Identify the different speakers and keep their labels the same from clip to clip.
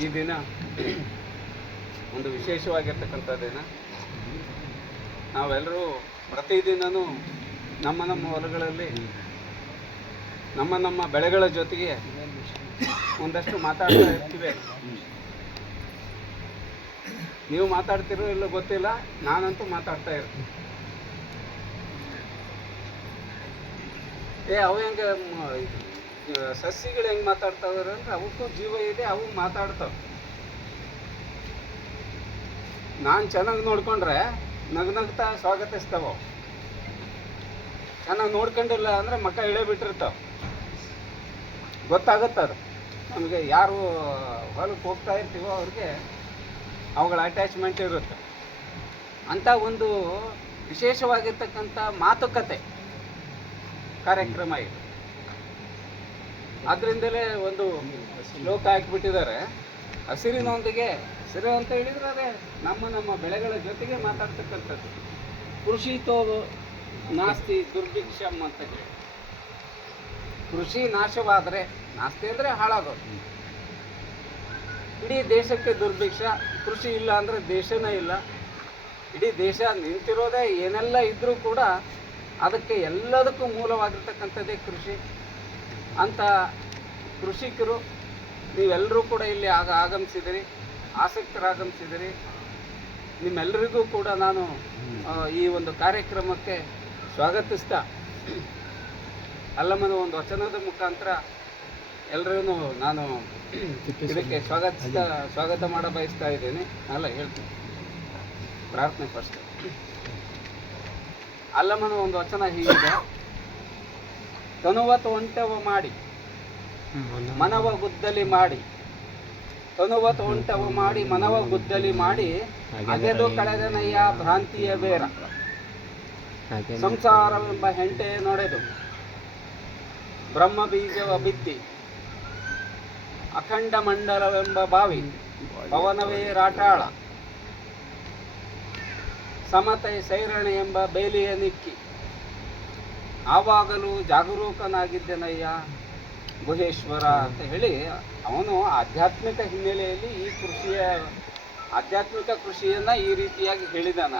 Speaker 1: ಈ ದಿನ ಒಂದು ವಿಶೇಷವಾಗಿರ್ತಕ್ಕಂಥ ದಿನ ನಾವೆಲ್ಲರೂ ಪ್ರತಿದಿನವೂ ನಮ್ಮ ನಮ್ಮ ಹೊಲಗಳಲ್ಲಿ ನಮ್ಮ ನಮ್ಮ ಬೆಳೆಗಳ ಜೊತೆಗೆ ಒಂದಷ್ಟು ಮಾತಾಡ್ತಾ ಇರ್ತೀವಿ. ನೀವು ಮಾತಾಡ್ತಿರೋ ಇಲ್ಲೋ ಗೊತ್ತಿಲ್ಲ, ನಾನಂತೂ ಮಾತಾಡ್ತಾ ಇರ್ತೀನಿ ಏ, ಅವು ಹೆಂಗೆ ಸಸಿಗಳು ಹೆಂಗೆ ಮಾತಾಡ್ತಾವ್ರೆ ಅಂದ್ರೆ ಅವಕ್ಕೂ ಜೀವ ಇದೆ, ಅವು ಮಾತಾಡ್ತಾವೆ. ನಾನು ಚೆನ್ನಾಗಿ ನೋಡ್ಕೊಂಡ್ರೆ ನಗ್ನಗ್ತಾ ಸ್ವಾಗತಿಸ್ತಾವ. ಚೆನ್ನಾಗಿ ನೋಡ್ಕೊಂಡಿಲ್ಲ ಅಂದರೆ ಮಕ್ಕ ಇಳೆ ಬಿಟ್ಟಿರ್ತಾವ. ಗೊತ್ತಾಗುತ್ತೆ ಅದು. ನಮಗೆ ಯಾರು ಹೊಲಕ್ಕೆ ಹೋಗ್ತಾ ಇರ್ತೀವೋ ಅವ್ರಿಗೆ ಅವುಗಳ ಅಟ್ಯಾಚ್ಮೆಂಟ್ ಇರುತ್ತೆ. ಅಂಥ ಒಂದು ವಿಶೇಷವಾಗಿರ್ತಕ್ಕಂಥ ಮಾತುಕತೆ ಕಾರ್ಯಕ್ರಮ ಇದು. ಅದರಿಂದಲೇ ಒಂದು ಶ್ಲೋಕ ಹಾಕಿಬಿಟ್ಟಿದ್ದಾರೆ. ಹಸಿರಿನೊಂದಿಗೆ ಹಸಿರು ಅಂತ ಹೇಳಿದ್ರೆ ಅದೇ ನಮ್ಮ ನಮ್ಮ ಬೆಳೆಗಳ ಜೊತೆಗೆ ಮಾತಾಡ್ತಕ್ಕಂಥದ್ದು. ಕೃಷಿತೋ ನಾಸ್ತಿ ದುರ್ಭಿಕ್ಷಮ್ ಅಂತ ಹೇಳಿ. ಕೃಷಿ ನಾಶವಾದರೆ ನಾಸ್ತಿ ಅಂದರೆ ಹಾಳಾಗೋದು. ಇಡೀ ದೇಶಕ್ಕೆ ದುರ್ಭಿಕ್ಷ, ಕೃಷಿ ಇಲ್ಲ ಅಂದರೆ ದೇಶನೇ ಇಲ್ಲ. ಇಡೀ ದೇಶ ನಿಂತಿರೋದೇ ಏನೆಲ್ಲ ಇದ್ದರೂ ಕೂಡ ಅದಕ್ಕೆ ಎಲ್ಲದಕ್ಕೂ ಮೂಲವಾಗಿರ್ತಕ್ಕಂಥದ್ದೇ ಕೃಷಿ. ಅಂತ ಕೃಷಿಕರು ನೀವೆಲ್ಲರೂ ಕೂಡ ಇಲ್ಲಿ ಆಗ ಆಗಮಿಸಿದಿರಿ, ಆಸಕ್ತರಾಗಮಿಸಿದಿರಿ. ನಿಮ್ಮೆಲ್ಲರಿಗೂ ಕೂಡ ನಾನು ಈ ಒಂದು ಕಾರ್ಯಕ್ರಮಕ್ಕೆ ಸ್ವಾಗತಿಸ್ತಾ, ಅಲ್ಲಮ್ಮನ ಒಂದು ವಚನದ ಮುಖಾಂತರ ಎಲ್ಲರೂ ನಾನು ಇದಕ್ಕೆ ಸ್ವಾಗತ ಸ್ವಾಗತ ಮಾಡ ಬಯಸ್ತಾ ಇದ್ದೇನೆ. ಅಲ್ಲ, ಹೇಳ್ತೀನಿ. ಪ್ರಾರ್ಥನೆ ಫಸ್ಟ್. ಅಲ್ಲಮ್ಮನ ಒಂದು ವಚನ ಹೀಗಿದೆ. ತನುವತ ಒಂಟವ ಮಾಡಿ ಮನವ ಗುದ್ದಲಿ ಮಾಡಿ. ತನುವತ್ ಒಂಟವ ಮಾಡಿ ಮನವ ಗುದ್ದಲಿ ಮಾಡಿ ಅಗೆದು ಕಳೆದನಯ್ಯ ಭ್ರಾಂತಿಯ ಬೇರ. ಸಂಸಾರವೆಂಬ ಹೆಂಟೆ ನೊಡೆದು ಬ್ರಹ್ಮ ಬೀಜವ ಬಿತ್ತಿ. ಅಖಂಡ ಮಂಡಲವೆಂಬ ಬಾವಿ ಪವನವೇ ರಾಟಾಳ. ಸಮತೆ ಸೈರಣೆ ಎಂಬ ಬೇಲಿಯ ನಿಕ್ಕಿ. ಆವಾಗಲೂ ಜಾಗರೂಕನಾಗಿದ್ದೇನಯ್ಯ? ಗುಹೇಶ್ವರ ಅಂತ ಹೇಳಿ ಅವನು ಆಧ್ಯಾತ್ಮಿಕ ಹಿನ್ನೆಲೆಯಲ್ಲಿ ಈ ಕೃಷಿಯ, ಆಧ್ಯಾತ್ಮಿಕ ಕೃಷಿಯನ್ನ ಈ ರೀತಿಯಾಗಿ ಹೇಳಿದಾನ.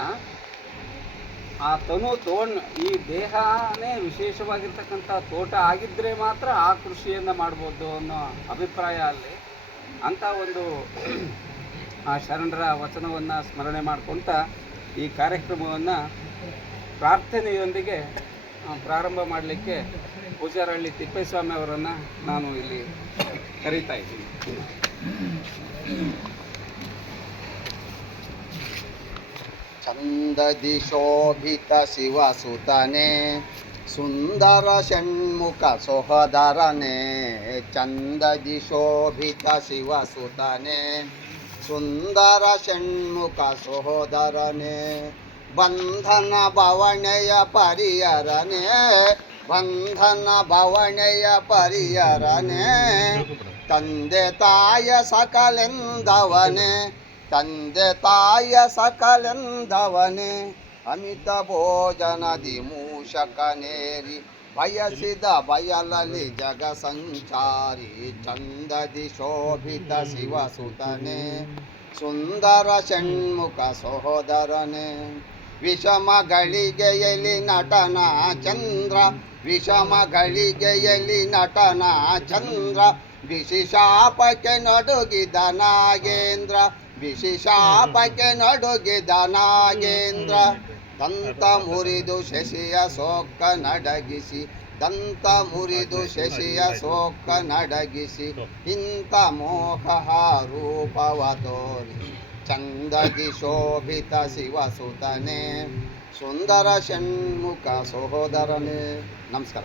Speaker 1: ಆ ತನು ತೋಣ, ಈ ದೇಹನೇ ವಿಶೇಷವಾಗಿರ್ತಕ್ಕಂಥ ತೋಟ ಆಗಿದ್ದರೆ ಮಾತ್ರ ಆ ಕೃಷಿಯನ್ನು ಮಾಡ್ಬೋದು ಅನ್ನೋ ಅಭಿಪ್ರಾಯ ಅಲ್ಲಿ. ಅಂತ ಒಂದು ಆ ಶರಣರ ವಚನವನ್ನು ಸ್ಮರಣೆ ಮಾಡ್ಕೊಳ್ತಾ ಈ ಕಾರ್ಯಕ್ರಮವನ್ನು ಪ್ರಾರ್ಥನೆಯೊಂದಿಗೆ ಪ್ರಾರಂಭ ಮಾಡಲಿಕ್ಕೆ ಪೂಜಾರಹಳ್ಳಿ ತಿಪ್ಪೇಸ್ವಾಮಿ ಅವರನ್ನು ನಾನು ಇಲ್ಲಿ ಕರೀತಾ ಇದ್ದೀನಿ.
Speaker 2: ಚಂದದಿ ಶೋಭಿತ ಶಿವಸುತನೆ, ಸುಂದರ ಷಣ್ಮುಖ ಸೋಹದರನೆ ಚಂದದಿ ಶೋಭಿತ ಶಿವಸುತನೆ, ಸುಂದರ ಷಣ್ಮುಖ ಸೋದರನೆ ಬಂಧನ ಭವಣೆಯ ಪರಿಯರನೆ ಬಂಧನ ಭವಣೆಯ ಪರಿಯರನೆ ತಂದೆ ತಾಯ ಸಕಲೆಂದವನೆ, ತಂದೆ ತಾಯ ಸಕಲೆಂದವನೆ. ಅಮಿತ ಭೋಜನದಿ ಮೂಷಕನೇರಿ ಬಯಸಿದ ಬಯಲಲ್ಲಿ ಜಗ ಸಂಚಾರಿ. ಚಂದದಿ ಶೋಭಿತ ಶಿವಸುತನೆ, ಸುಂದರ ಷಣ್ಮುಖ ಸಹೋದರನೆ. ವಿಷಮ ಗಳಿಗೆಯಲ್ಲಿ ನಟನ ಚಂದ್ರ ವಿಷಮ ಗಳಿಗೆಯಲ್ಲಿ ನಟನ ಚಂದ್ರ ವಿಶಿಷಾಪಕ್ಕೆ ನಡುಗಿದ ನಾಗೇಂದ್ರ ವಿಶಿಷಾಪಕ್ಕೆ ನಡುಗಿದ ನಾಗೇಂದ್ರ. ದಂತ ಮುರಿದು ಶಶಿಯ ಸೋಕ್ಕ ನಡಗಿಸಿ, ದಂತ ಮುರಿದು ಶಶಿಯ ಸೋಕ್ಕ ನಡಗಿಸಿ, ಇಂಥ ಮೋಹ ರೂಪವ ತೋರಿ ಚಂದದಿ ಶೋಭಿತ ಶಿವಸುತನೆ ಸುಂದರ ಷಣ್ಮುಖ ಸಹೋದರನೇ. ನಮಸ್ಕಾರ.